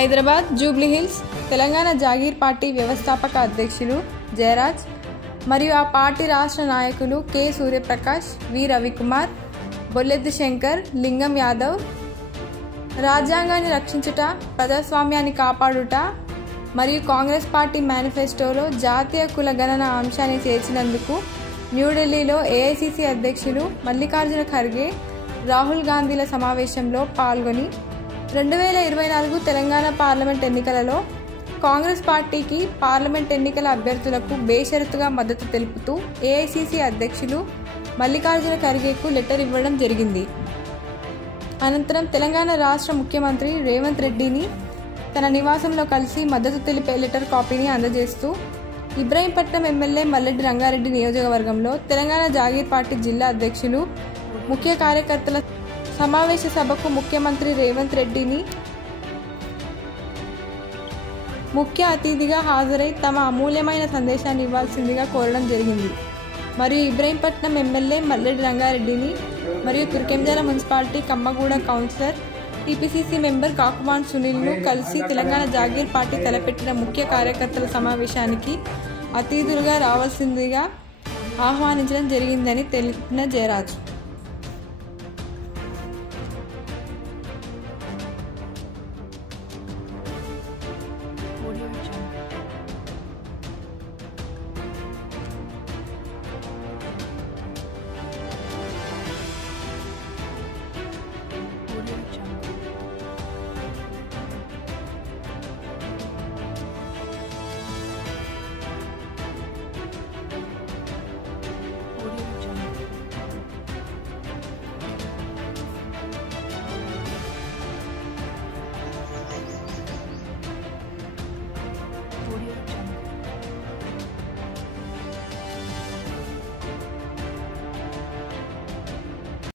Hyderabad Jubilee Hills Telangana jagir party వ్యవస్థాపక అధ్యక్షులు జయరాజ్ మరియు ఆ పార్టీ రాష్ట్ర నాయకులు కె సూర్యప్రకాష్, వి రవికుమార్, బొల్లెద్దు శంకర్, లింగం యాదవ్ రాజ్యాంగాన్ని రక్షించుట, ప్రజాస్వామ్యాన్ని కాపాడుట మరియు కాంగ్రెస్ పార్టీ మేనిఫెస్టోలో జాతీయ కులగణన అంశాన్ని చేర్చినందుకు న్యూఢిల్లీలో ఏఐసిసి అధ్యక్షులు మల్లికార్జున ఖర్గే, రాహుల్ గాంధీల సమావేశంలో పాల్గొని 2024 తెలంగాణ పార్లమెంట్ ఎన్నికలలో కాంగ్రెస్ పార్టీకి పార్లమెంట్ ఎన్నికల అభ్యర్థులకు బేషరతుగా మద్దతు తెలుపుతూ ఏఐసిసి అధ్యక్షులు మల్లికార్జున ఖర్గేకు లెటర్ ఇవ్వడం జరిగింది. అనంతరం తెలంగాణ రాష్ట్ర ముఖ్యమంత్రి రేవంత్ రెడ్డిని తన నివాసంలో కలిసి మద్దతు తెలిపే లెటర్ కాపీని అందజేస్తూ ఇబ్రహీంపట్నం ఎమ్మెల్యే మల్లెడ్డి రంగారెడ్డి నియోజకవర్గంలో తెలంగాణ జాగీర్ పార్టీ జిల్లా అధ్యక్షులు, ముఖ్య కార్యకర్తల సమావేశ సభకు ముఖ్యమంత్రి రేవంత్ రెడ్డిని ముఖ్య అతిథిగా హాజరై తమ అమూల్యమైన సందేశాన్ని ఇవ్వాల్సిందిగా కోరడం జరిగింది. మరియు ఇబ్రహీంపట్నం ఎమ్మెల్యే మల్లెడ్డి రంగారెడ్డిని మరియు Turkayamjal municipality Kammaguda councillor, TPCC member Kakumanu సునీల్ను కలిసి తెలంగాణ జాగీర్ పార్టీ తలపెట్టిన ముఖ్య కార్యకర్తల సమావేశానికి అతిథులుగా రావాల్సిందిగా ఆహ్వానించడం జరిగిందని తెలిపిన జయరాజ్.